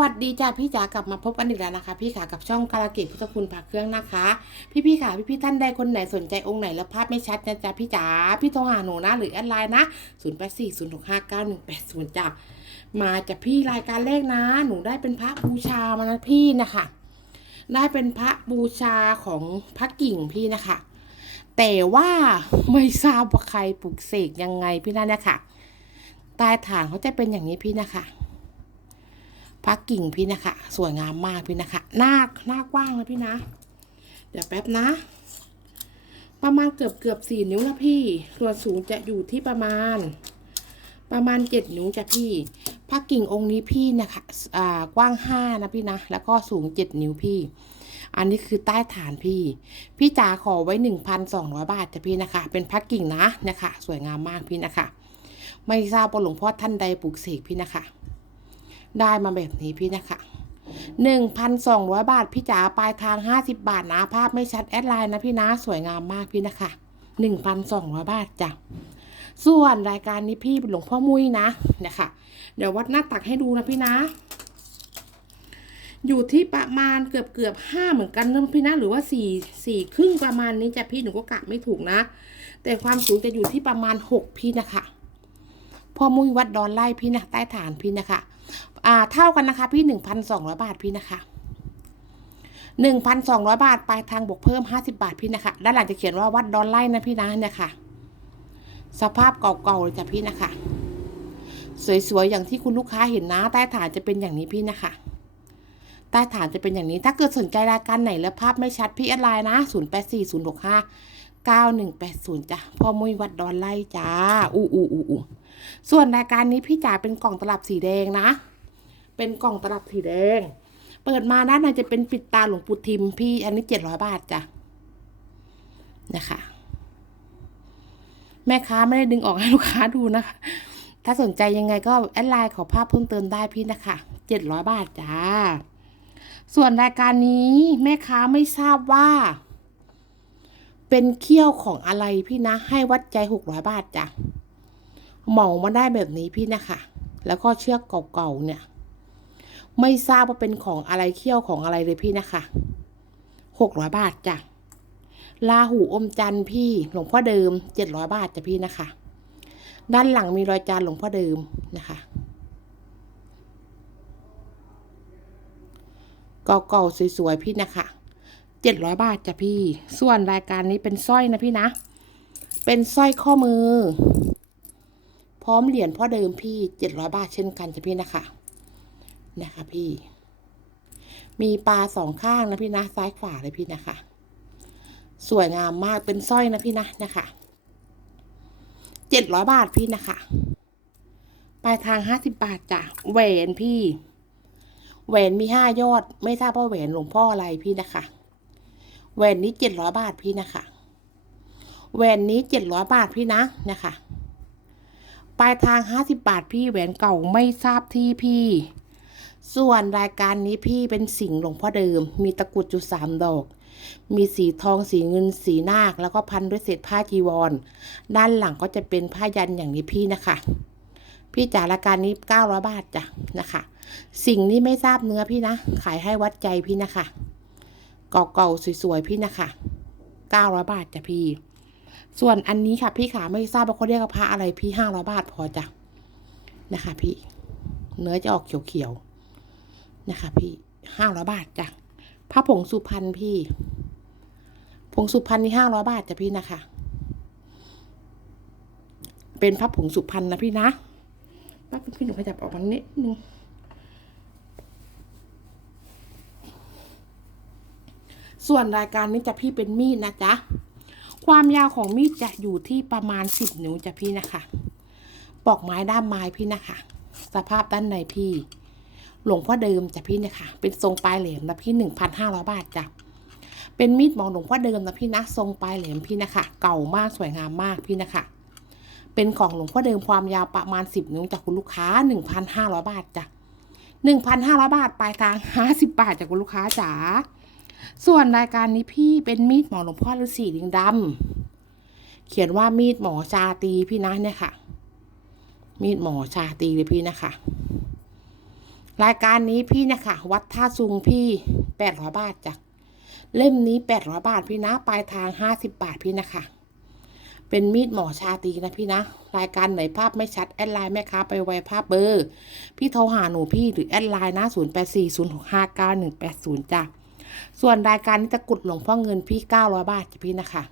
วัสดีจ้าพี่จ๋ากลับมาพบกันอีกแล้วนะคะ พี่ขากับช่องคาราเกะพุทธคุณผักเครื่องนะคะ พี่พี่ขาพี่พี่ท่านใดคนไหนสนใจองค์ไหนแล้วภาพไม่ชัดนะจ๊ะพี่จ๋าพี่โทรหาหนูนะหรือแอดไลน์นะ0 8 4 0 6 5 9 1 8 0จ้ะมาจากพี่รายการแรกนะ หนูได้เป็นพระบูชามานะพี่นะคะ ได้เป็นพระบูชาของพระกิ่งพี่นะคะ แต่ว่าไม่ทราบว่าใครปลุกเสกยังไงพี่นั่นนะคะใต้ฐานเขาจะเป็นอย่างนี้พี่นะคะ พระกิ่งพี่นะคะ สวยงามมากพี่นะคะ หน้าหน้ากว้างนะพี่นะ เดี๋ยวแป๊บนะ ประมาณเกือบเกือบสี่นิ้วนะพี่ ส่วนสูงจะอยู่ที่ประมาณ ประมาณเจ็ดนิ้วจ้ะพี่พระกิ่งองค์นี้พี่นะคะอ่ากว้างห้านะพี่นะ แล้วก็สูงเจ็ดนิ้วพี่ อันนี้คือใต้ฐานพี่ พี่จ๋าขอไว้หนึ่งพันสองร้อยบาทจ้ะพี่นะคะ เป็นพระกิ่งนะนะคะ สวยงามมากพี่นะคะ ไม่ทราบว่าหลวงพ่อท่านใดปลูกเสกพี่นะคะ ได้มาแบบนี้พี่นะคะหนึ่งพันสองร้อยบาท พี่จ๋าปลายทางห้าสิบาทนะภาพไม่ชัดแอดไลน์นะพี่นะสวยงามมากพี่นะคะหนึ่งพันสองร้อยบาทจ้ะส่วนรายการนี้พี่หลวงพ่อมุ้ยนะนะคะเดี๋ยววัดหน้าตักให้ดูนะพี่นะ อยู่ที่ประมาณเกือบเกือบห้าเหมือนกันนะพี่นะหรือว่าสี่สี่ครึ่งประมาณนี้จะพี่หนูก็กะไม่ถูกนะ แต่ความสูงจะอยู่ที่ประมาณหกพี่นะคะ พ่อมุ้ยวัดดอนไล่พี่นะใต้ฐานพี่นะคะ อ่าเท่ากันนะคะ พี่หนึ่งพันสองร้อยบาทพี่นะคะหนึ่งพันสองร้อยบาทปลายทางบวกเพิ่มห้าสิบาทพี่นะคะด้านหลังจะเขียนว่าวัดดอนไล่นะพี่นะเนี่ยค่ะ สภาพเก่าๆเลยจ้ะพี่นะคะ สวยๆอย่างที่คุณลูกค้าเห็นนะใต้ฐานจะเป็นอย่างนี้พี่นะคะใต้ฐานจะเป็นอย่างนี้ ถ้าเกิดสนใจรายการไหนแล้วภาพไม่ชัดพี่แอดไลน์นะศูนย์แปดสี่ศูนย์หกห้าเก้าหนึ่งแปดศูนย์จ้ะ พ่อมุ้ยวัดดอนไล่จ้า อู้อู้อู้อู้ ส่วนรายการนี้พี่จ๋าเป็นกล่องตลับสีแดงนะ เป็นกล่องตลับสีแดง เปิดมาด้านในจะเป็นปิดตาหลวงปู่ทิมพี่อันนี้เจ็ดร้อยบาทจ้ะนะคะ แม่ค้าไม่ได้ดึงออกให้ลูกค้าดูนะคะ ถ้าสนใจยังไงก็แอดไลน์ขอภาพเพิ่มเติมได้พี่นะคะเจ็ดร้อยบาทจ้า ส่วนรายการนี้แม่ค้าไม่ทราบว่าเป็นเขี้ยวของอะไรพี่นะให้วัดใจหกร้อยบาทจ้ะ เหมามาได้แบบนี้พี่นะคะ แล้วก็เชือกเก่าๆเนี่ย ไม่ทราบว่าเป็นของอะไรเขี้ยวของอะไรเลยพี่นะคะหกร้อยบาทจ้ะลาหูอมจันทร์พี่หลวงพ่อเดิมเจ็ดร้อยบาทจ้ะพี่นะคะ ด้านหลังมีรอยจานหลวงพ่อเดิมนะคะเก่าๆสวยๆพี่นะคะเจ็ดร้อยบาทจ้ะพี่ ส่วนรายการนี้เป็นสร้อยนะพี่นะ เป็นสร้อยข้อมือ ร้อมเหรียญพ่อเดิมพี่เจ็ดร้อยบาทเช่นกันจ้ะพี่นะคะ นะคะพี่ มีปลาสองข้างนะพี่นะซ้ายขวาเลยพี่นะคะ สวยงามมากเป็นสร้อยนะพี่นะนะคะเจ็ดร้อยบาทพี่นะคะ ปลายทางห้าสิบบาทจ้ะแหวนพี่ แหวนมีห้ายอด ไม่ทราบว่าแหวนหลวงพ่ออะไรพี่นะคะ แหวนนี้เจ็ดร้อยบาทพี่นะคะ แหวนนี้เจ็ดร้อยบาทพี่นะนะคะ ปลายทางห้าสิบบาทพี่แหวนเก่าไม่ทราบที่พี่ ส่วนรายการนี้พี่เป็นสิงห์หลวงพ่อเดิม มีตะกรุดจุดสามดอก มีสีทองสีเงินสีนาค แล้วก็พันด้วยเศษผ้าจีวร ด้านหลังก็จะเป็นผ้ายันอย่างนี้พี่นะคะ พี่จ๋ารายการนี้เก้าร้อยบาทจ้ะนะคะ สิ่งนี้ไม่ทราบเนื้อพี่นะ ขายให้วัดใจพี่นะคะเก่าๆสวยๆพี่นะคะเก้าร้อยบาทจ้ะพี่ ส่วนอันนี้ค่ะพี่ขาไม่ทราบว่าเขาเรียกว่าพระอะไรพี่ห้าร้อยบาทพอจ้ะนะคะพี่ เนื้อจะออกเขียวๆนะคะ พี่ห้าร้อยบาทจ้ะพระผงสุพรรณพี่ ผงสุพรรณนี่ห้าร้อยบาทจ้ะพี่นะคะ เป็นพระผงสุพรรณนะพี่นะป้าพี่หนูขยับออกมานิดนึงส่วนรายการนี้จะพี่เป็นมีดนะจ๊ะ ความยาวของมีดจะอยู่ที่ประมาณสิบนิ้วจ้ะพี่นะคะ ปอกไม้ด้ามไม้พี่นะคะ สภาพด้านในพี่ หลวงพ่อเดิมจ้ะพี่นะคะ เป็นทรงปลายแหลมนะพี่หนึ่งพันห้าร้อยบาทจ้ะ เป็นมีดหมอหลวงพ่อเดิมนะพี่นะ ทรงปลายแหลมพี่นะคะ เก่ามากสวยงามมากพี่นะคะ เป็นของหลวงพ่อเดิมความยาวประมาณสิบนิ้วจากคุณลูกค้าหนึ่งพันห้าร้อยบาทจ้ะหนึ่งพันห้าร้อยบาทปลายทางห้าสิบบาทจากคุณลูกค้าจ๋า ส่วนรายการนี้พี่เป็นมีดหมอหลวงพ่อฤาษีลิงดำเขียนว่ามีดหมอชาตีพี่นะเนี่ยค่ะ มีดหมอชาตีเลยพี่นะคะ รายการนี้พี่เนะคะ วัดท่าซุงพี่แปดร้อยบาทจ้ะเล่มนี้แปดร้อยบาทพี่นะปลายทางห้าสิบบาทพี่นะคะ เป็นมีดหมอชาตีนะพี่นะ รายการไหนภาพไม่ชัดแอดไลน์แม่ค้าไปไวภาพเบอร์ พี่โทรหาหนูพี่หรือแอดไลน์นะศูนย์แปดสี่ศูนย์หกห้าเก้าหนึ่งแปดศูนย์จ้ะ ส่วนรายการนี้ตะกรุดหลวงพ่อเงินพี่เก้าร้อยบาทจ้ะพี่นะคะ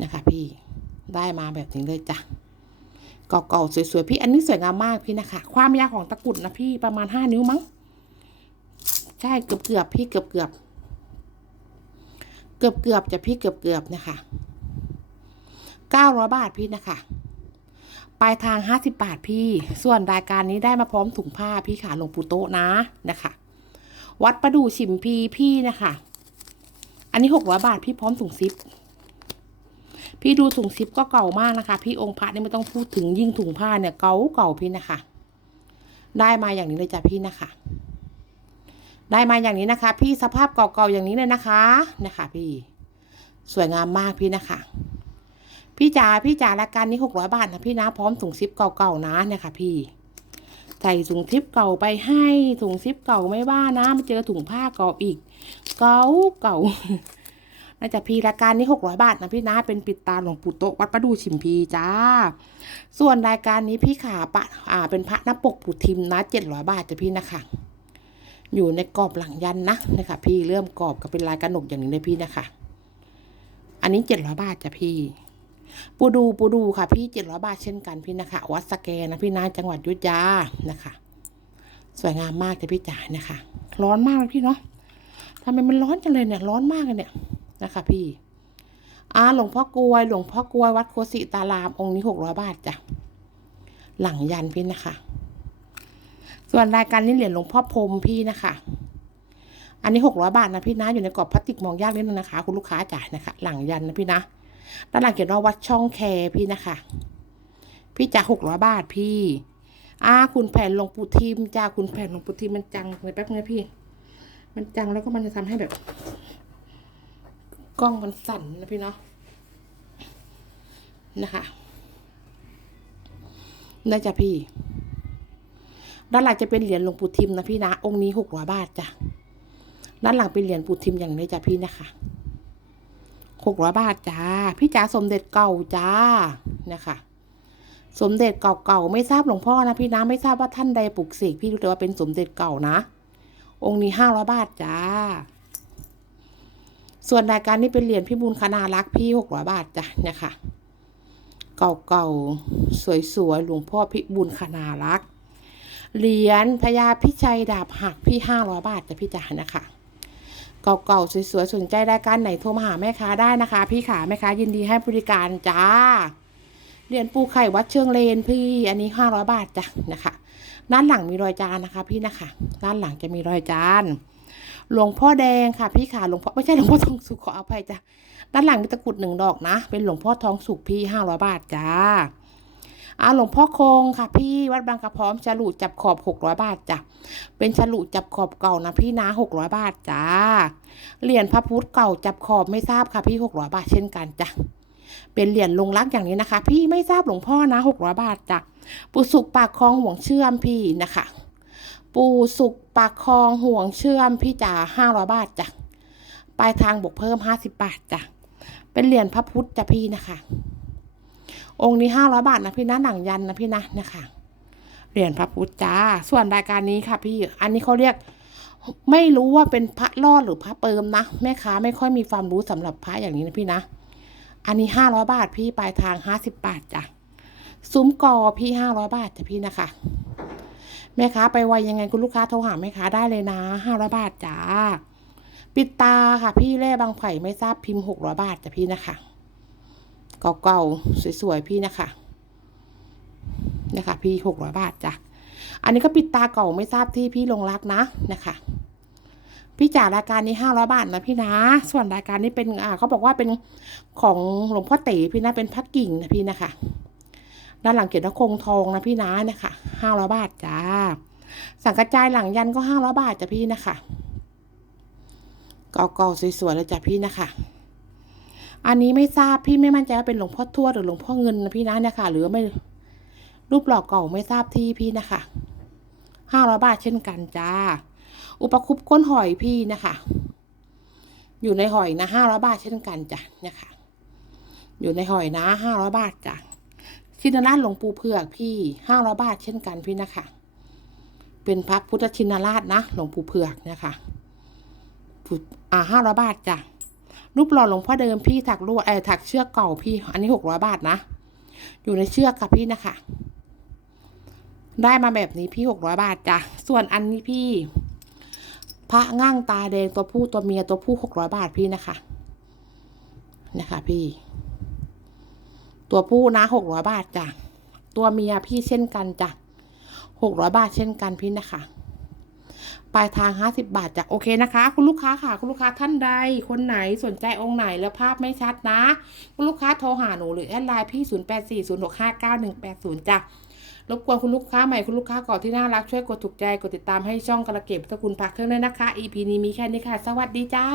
นะคะ พี่ได้มาแบบนี้เลยจ้ะเก่าๆสวยๆพี่อันนี้สวยงามมากพี่นะคะ ความยาวของตะกรุดนะพี่ประมาณห้านิ้วมั้งใช่เกือบเกือบพี่เกือบเกือบเกือบเกือบจะพี่เกือบเกือบนะคะเก้าร้อยบาทพี่นะคะปลายทางห้าสิบาทพี่ ส่วนรายการนี้ได้มาพร้อมถุงผ้าพี่ขาหลวงปู่โตะนะนะคะ วัดประดู่ฉิมพีพี่นะคะ อันนี้หกร้อยบาทพี่พร้อมถุงซิป พี่ดูถุงซิปก็เก่ามากนะคะ พี่องค์พระนี่ไม่ต้องพูดถึงยิ่งถุงผ้าเนี่ยเก่าเก่าพี่นะคะ ได้มาอย่างนี้เลยจ้ะพี่นะคะ ได้มาอย่างนี้นะคะ พี่สภาพเก่าๆอย่างนี้เลยนะคะนะคะ พี่ สวยงามมากพี่นะคะพี่จ๋าพี่จ๋ารายการนี้หกร้อยบาทนะพี่นะพร้อมถุงซิปเก่าๆนะเนี่ยค่ะพี่ ใส่ถุงซิปเก่าไปให้ถุงซิปเก่าไม่ว่านะมาเจอถุงผ้าเก่าอีก เก่าเก่าน่าจะพีรายการนี้หกร้อยบาทนะพี่นะเป็นปิดตาหลวงปู่โตวัดประดูชิมพีจ้า ส่วนรายการนี้พี่ขาปะอ่าเป็นพระหน้าปกปู่ทิมนะเจ็ดร้อยบาทจ้ะพี่นะคะอยู่ในกรอบหลังยันนะนะคะพี่เริ่มกรอบกับเป็นลายกระหนกอย่างนี้เลยพี่นะคะ อันนี้เจ็ดร้อยบาทจ้ะพี่ ปูดูปูดูค่ะพี่เจ็ดร้อยบาทเช่นกันพี่นะคะ วัดสแกนะพี่นาจังหวัดยุทธยานะคะ สวยงามมากจ้ะพี่จ๋านะคะ ร้อนมากเลยพี่เนาะทำไมมันร้อนจังเลยเนี่ย ร้อนมากเลยเนี่ยนะคะ พี่อ่าหลวงพ่อกลวยหลวงพ่อกลวยวัดโคสิตารามองค์นี้หกร้อยบาทจ้ะหลังยันพี่นะคะ ส่วนรายการนี้เหรียญหลวงพ่อพรมพี่นะคะ อันนี้หกร้อยบาทนะพี่นะอยู่ในกรอบพลาสติกมองยากนิดนึงนะคะ คุณลูกค้าจ่ายนะคะ หลังยันนะพี่นะ ด้านหลังเขียนว่าวัดช่องแคพี่นะคะ พี่จ่าหกร้อยบาทพี่อ่าคุณแผ่นลงปูทิมจ้าคุณแผ่นลงปูทิมมันจังเลยแป๊บนึงพี่ มันจังแล้วก็มันจะทำให้แบบ กล้องมันสั่นนะพี่เนาะนะคะน่าจะพี่ ด้านหลังจะเป็นเหรียญหลวงปู่ทิมนะพี่นะ องค์นี้หกร้อยบาทจ้ะ ด้านหลังเป็นเหรียญปู่ทิมอย่างนี้จ้ะพี่นะคะ หกร้อยบาทจ้า พี่จ๋าสมเด็จเก่าจ้านะคะสมเด็จเก่าๆไม่ทราบหลวงพ่อนะพี่นะไม่ทราบว่าท่านใดปลุกเสกพี่รู้แต่ว่าเป็นสมเด็จเก่านะ องค์นี้ห้าร้อยบาทจ้า ส่วนรายการนี้เป็นเหรียญพี่บุญคณารักษ์พี่หกร้อยบาทจ้ะเนี่ยค่ะ เก่าๆสวยๆหลวงพ่อพิบุญคณารักษ์เหรียญพญาพิชัยดาบหักพี่ห้าร้อยบาทจ้ะพี่จ๋านะคะ เก่าๆ สวยๆ สนใจรายการไหนโทรมาหาแม่ค้าได้นะคะ พี่ขาแม่ค้ายินดีให้บริการจ้าเหรียญปูไข่วัดเชิงเลนพี่อันนี้ห้าร้อยบาทจ้ะนะคะ ด้านหลังมีรอยจานนะคะ พี่นะคะ ด้านหลังจะมีรอยจานหลวงพ่อแดงค่ะ พี่ขาหลวงพ่อไม่ใช่หลวงพ่อทองสุกขออภัยจ้ะด้านหลังมีตะกรุดหนึ่งดอกนะ เป็นหลวงพ่อทองสุกพี่ห้าร้อยบาทจ้า อ่าหลวงพ่อคงค่ะ พี่วัดบางกระพร้อมฉลุจับขอบหกร้อยบาทจ้ะเป็นฉลุจับขอบเก่านะพี่นะหกร้อยบาทจ้าเหรียญพระพุทธเก่าจับขอบไม่ทราบค่ะพี่หกร้อยบาทเช่นกันจ้ะเป็นเหรียญลงรักอย่างนี้นะคะ พี่ไม่ทราบหลวงพ่อนะหกร้อยบาทจ้ะปูสุกปากคลองห่วงเชื่อมพี่นะคะปูสุกปากคลองห่วงเชื่อมพี่จ๋าห้าร้อยบาทจ้ะปลายทางบวกเพิ่มห้าสิบบาทจ้ะเป็นเหรียญพระพุทธจ้ะพี่นะคะ องค์นี้ห้าร้อยบาทนะพี่นะหนังยันนะพี่นะนะคะเหรียญพระพุทธจ้า ส่วนรายการนี้ค่ะ พี่ อันนี้เขาเรียก ไม่รู้ว่าเป็นพระรอดหรือพระเปิมนะแม่ค้าไม่ค่อยมีความรู้สำหรับพระอย่างนี้นะพี่นะ อันนี้ห้าร้อยบาทพี่ปลายทางห้าสิบบาทจ้ะซุ้มกอพี่ห้าร้อยบาทจ้ะพี่นะคะแม่ค้าไปไวยังไงคุณลูกค้าโทรหาแม่ค้าได้เลยนะห้าร้อยบาทจ้า ปิดตาค่ะพี่เล่บางไผ่ไม่ทราบพิมพ์หกร้อยบาทจ้ะพี่นะคะ เก่าๆสวยๆพี่นะคะนะคะพี่หกร้อยบาทจ้ะอันนี้ก็ปิดตาเก่าไม่ทราบที่พี่ลงรักนะนะคะพี่จ่ารายการนี้ห้าร้อยบาทนะพี่นะ ส่วนรายการนี้เป็นอ่าเขาบอกว่าเป็นของหลวงพ่อเต๋พี่นะเป็นพระกิ่งนะพี่นะคะด้านหลังเขียนว่าคงทองนะพี่นะเนี่ยค่ะห้าร้อยบาทจ้าสังกระจายหลังยันก็ห้าร้อยบาทจ้ะพี่นะคะเก่าๆสวยๆเลยจ้ะพี่นะคะ อันนี้ไม่ทราบพี่ไม่มั่นใจว่าเป็นหลวงพ่อทวดหรือหลวงพ่อเงินนะพี่นะเนี่ยค่ะ หรือไม่รูปหล่อเก่าไม่ทราบที่พี่นะคะห้าร้อยบาทเช่นกันจ้า อุปคุปก้นหอยพี่นะคะ อยู่ในหอยนะห้าร้อยบาทเช่นกันจ้ะเนี่ยค่ะ อยู่ในหอยนะห้าร้อยบาทจ้ะชินราชหลวงปู่เผือกพี่ห้าร้อยบาทเช่นกันพี่นะคะ เป็นพระพุทธชินราชนะหลวงปู่เผือกเนี่ยค่ะอ่าห้าร้อยบาทจ้ะ รูปหล่อหลวงพ่อเดิมพี่ถักลวดเออถักเชือกเก่าพี่ อันนี้หกร้อยบาทนะ อยู่ในเชือกค่ะพี่นะคะ ได้มาแบบนี้พี่หกร้อยบาทจ้ะ ส่วนอันนี้พี่ พระง่างตาแดงตัวผู้ตัวเมียตัวผู้หกร้อยบาทพี่นะคะ นะคะพี่ ตัวผู้นะหกร้อยบาทจ้ะ ตัวเมียพี่เช่นกันจ้ะหกร้อยบาทเช่นกันพี่นะคะ ปลายทาง 50 บาทจะโอเคนะคะ คุณลูกค้าค่ะ คุณลูกค้าท่านใด คนไหนสนใจองค์ไหนแล้วภาพไม่ชัดนะ คุณลูกค้าโทรหาหนูหรือแอดไลน์พี่ศูนย์แปดสี่ศูนย์หกห้าเก้าหนึ่งแปดศูนย์จ้ะรบกวนคุณลูกค้าใหม่คุณลูกค้าก่อนที่น่ารักช่วยกดถูกใจกดติดตามให้ช่องกระเก็บตะคุณพักเครื่องด้วยนะคะ EP นี้มีแค่นี้ค่ะ สวัสดีจ้า